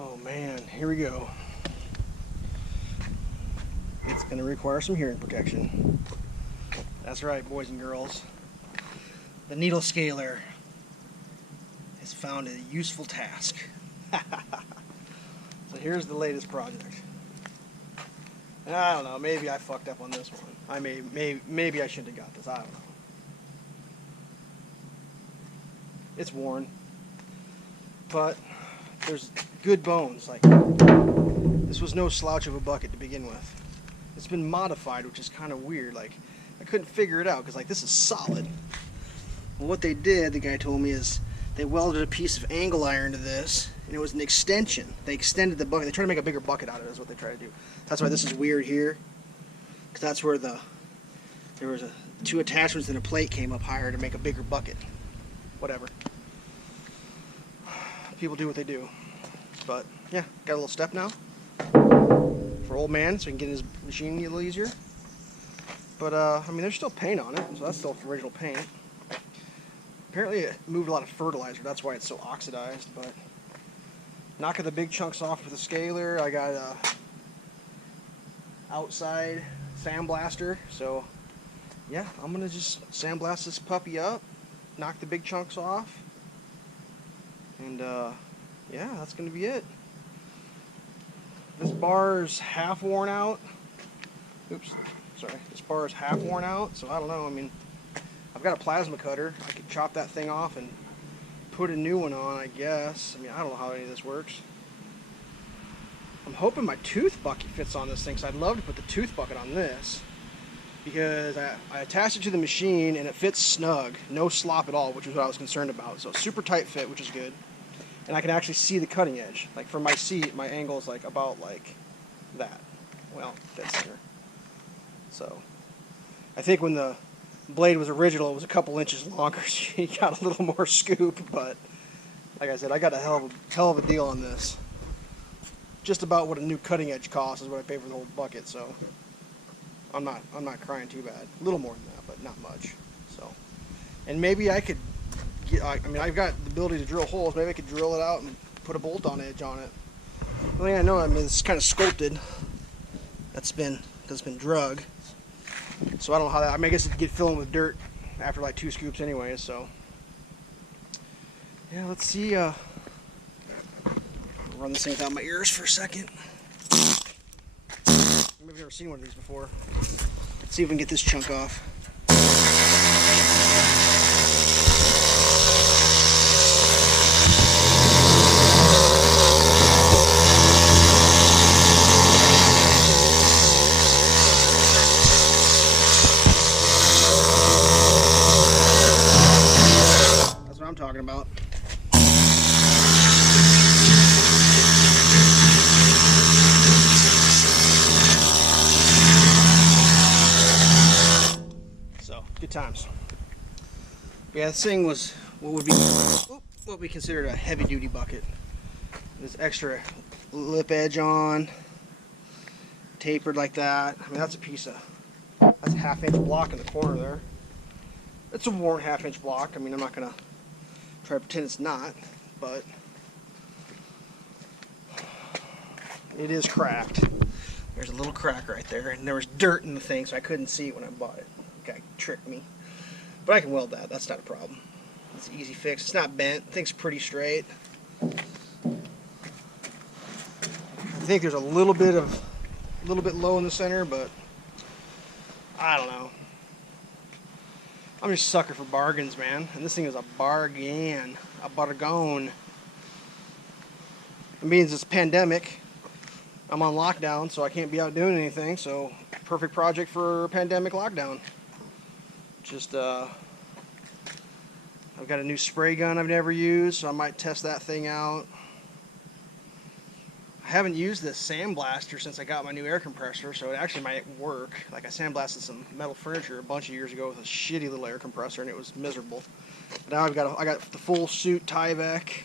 Oh man, here we go. It's going to require some hearing protection. That's right, boys and girls. The needle scaler has found a useful task. So here's the latest project. And I don't know, maybe I fucked up on this one. Maybe I shouldn't have got this, I don't know. It's worn. But there's good bones. Like, this was no slouch of a bucket to begin with. It's been modified, which is kind of weird. Like, I couldn't figure it out because, like, this is solid. Well, what they did, the guy told me, is they welded a piece of angle iron to this, and it was an extension. They extended the bucket. They tried to make a bigger bucket out of it, is what they tried to do. That's why this is weird here, because that's where there was two attachments and a plate came up higher to make a bigger bucket. Whatever. People do what they do. But yeah, got a little step now for old man, so he can get his machine a little easier. But I mean, there's still paint on it, so that's still original paint. Apparently it moved a lot of fertilizer, that's why it's so oxidized. But knocking the big chunks off with the scaler. I got a outside sandblaster, so yeah, I'm gonna just sandblast this puppy up, knock the big chunks off, and yeah, that's gonna be it. This bar's half worn out. Oops, sorry. This bar is half worn out, so I don't know. I mean, I've got a plasma cutter. I could chop that thing off and put a new one on, I guess. I mean, I don't know how any of this works. I'm hoping my tooth bucket fits on this thing, because I'd love to put the tooth bucket on this, because I attached it to the machine and it fits snug, no slop at all, which is what I was concerned about. So super tight fit, which is good. And I can actually see the cutting edge. Like from my seat, my angle is like about like that. Well, dead center. So I think when the blade was original, it was a couple inches longer, so you got a little more scoop. But like I said, I got a hell of a deal on this. Just about what a new cutting edge costs is what I paid for the whole bucket. So I'm not crying too bad. A little more than that, but not much. So, and maybe I could. I mean, I've got the ability to drill holes. Maybe I could drill it out and put a bolt-on edge on it. The thing I know, I mean, it's kind of sculpted. That's been drug. So I don't know how that. I mean, I guess it'd get filling with dirt after like 2 scoops anyway. So yeah, let's see. I'll run this thing without my ears for a second. Maybe I've never seen one of these before. Let's see if we can get this chunk off. I'm talking about. So, good times. Yeah, this thing was what would be considered a heavy-duty bucket. There's extra lip edge on, tapered like that. I mean, that's a half-inch block in the corner there. It's a worn half-inch block. I mean, I'm not gonna try to pretend it's not, but it is cracked. There's a little crack right there, and there was dirt in the thing, so I couldn't see it when I bought it. The guy tricked me. But I can weld that. That's not a problem. It's an easy fix. It's not bent. The thing's pretty straight. I think there's a little bit low in the center, but I don't know. I'm just a sucker for bargains, man. And this thing is a bargain. A bargain. It means it's a pandemic. I'm on lockdown, so I can't be out doing anything. So, perfect project for a pandemic lockdown. Just, I've got a new spray gun I've never used, so I might test that thing out. I haven't used this sandblaster since I got my new air compressor, so it actually might work. Like, I sandblasted some metal furniture a bunch of years ago with a shitty little air compressor, and it was miserable. But now I got the full suit Tyvek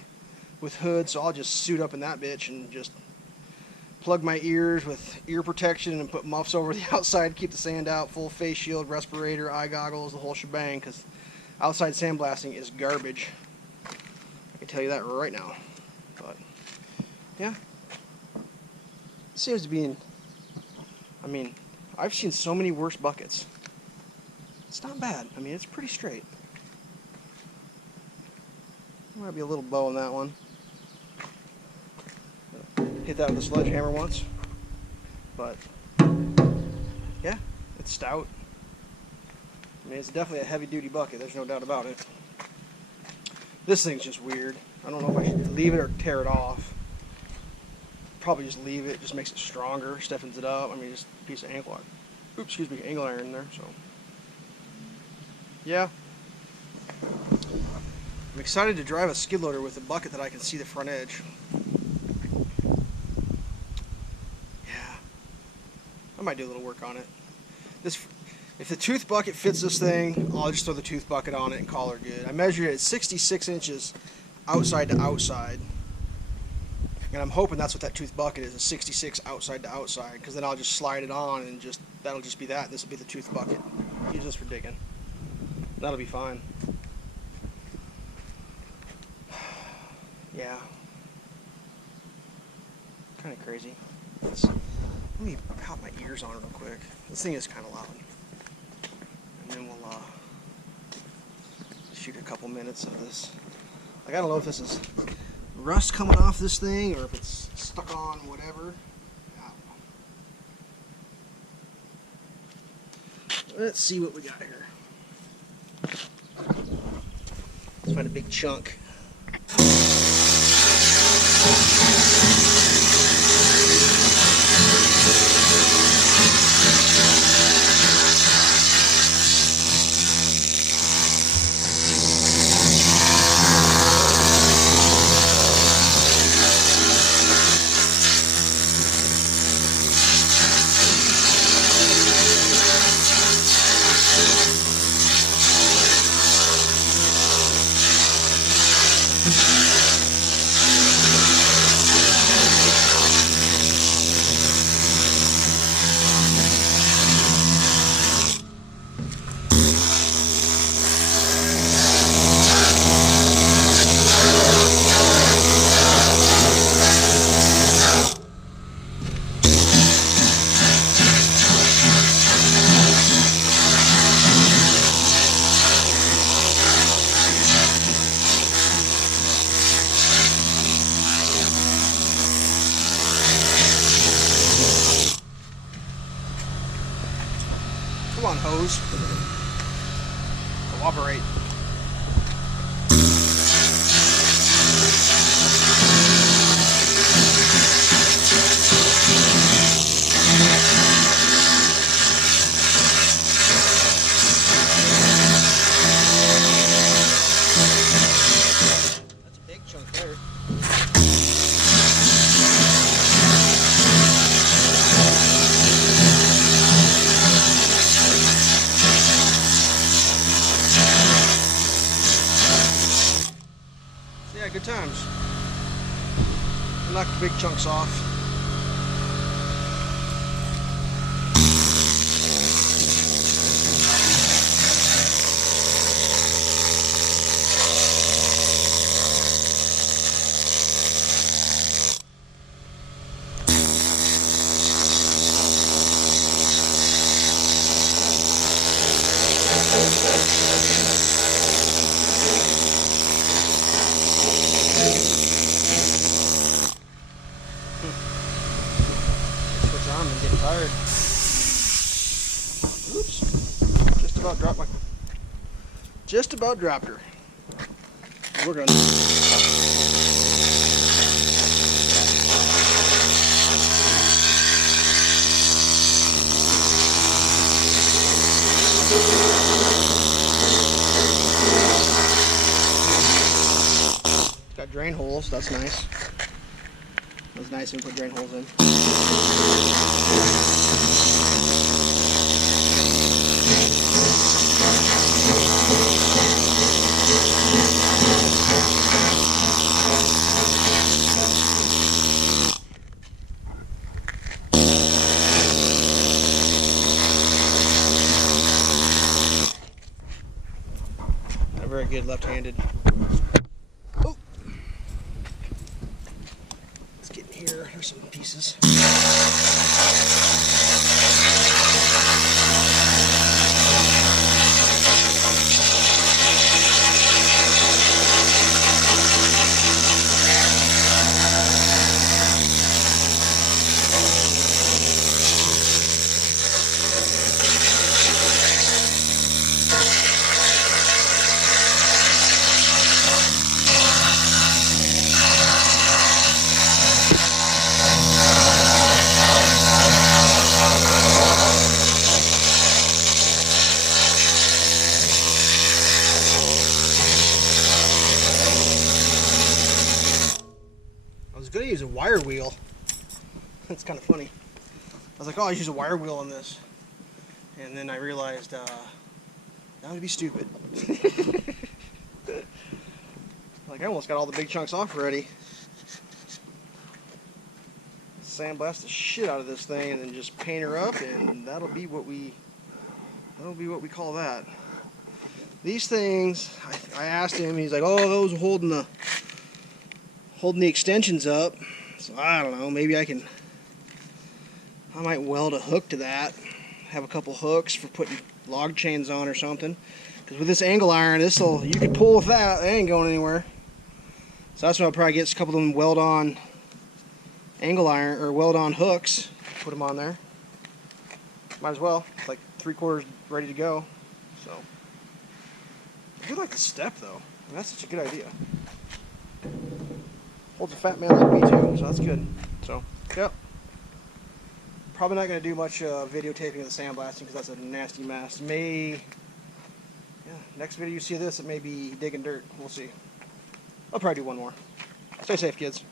with hood, so I'll just suit up in that bitch and just plug my ears with ear protection and put muffs over the outside, keep the sand out, full face shield, respirator, eye goggles, the whole shebang, because outside sandblasting is garbage. I can tell you that right now. But Yeah. Seems to be in, I mean, I've seen so many worse buckets. It's not bad. I mean, it's pretty straight. There might be a little bow on that one. Hit that with a sledgehammer once. But, yeah, it's stout. I mean, it's definitely a heavy-duty bucket. There's no doubt about it. This thing's just weird. I don't know if I should leave it or tear it off. Probably just leave it. Just makes it stronger, stiffens it up. I mean, just a piece of angle iron. Oops, excuse me, angle iron in there. So, yeah. I'm excited to drive a skid loader with a bucket that I can see the front edge. Yeah. I might do a little work on it. If the tooth bucket fits this thing, I'll just throw the tooth bucket on it and call her good. I measured it at 66 inches outside to outside. And I'm hoping that's what that tooth bucket is, a 66 outside to outside, because then I'll just slide it on and that'll just be that. This will be the tooth bucket. Use this for digging. That'll be fine. Yeah. Kind of crazy. Let me pop my ears on real quick. This thing is kind of loud. And then we'll shoot a couple minutes of this. Like, I don't know if this is rust coming off this thing or if it's stuck on whatever. Let's see what we got here. Let's find a big chunk. Come on, hose. Cooperate. That's a big chunk there. Yeah, good times. Knock the big chunks off. Switch on and get tired. Oops. Just about dropped her. We're gonna got drain holes, that's nice. That's nice when we put drain holes in. Not very good left-handed. Oh! It's getting here. Here's some pieces. I was going to use a wire wheel. That's kind of funny. I was like, oh, I'll use a wire wheel on this. And then I realized that would be stupid. Like, I almost got all the big chunks off already. Sandblast the shit out of this thing and then just paint her up, and that'll be what we call that. These things, I asked him, he's like, oh, those are holding the extensions up. So I don't know, maybe I might weld a hook to that. Have a couple hooks for putting log chains on or something. Because with this angle iron, you could pull with that. They ain't going anywhere. So that's what I'll probably get, a couple of them weld on angle iron or weld on hooks. Put them on there. Might as well. It's like 3/4 ready to go. So I do like the step though. I mean, that's such a good idea. Holds a fat man like me too, so that's good. So, yep. Probably not going to do much videotaping of the sandblasting because that's a nasty mess. Next video you see this, it may be digging dirt. We'll see. I'll probably do one more. Stay safe, kids.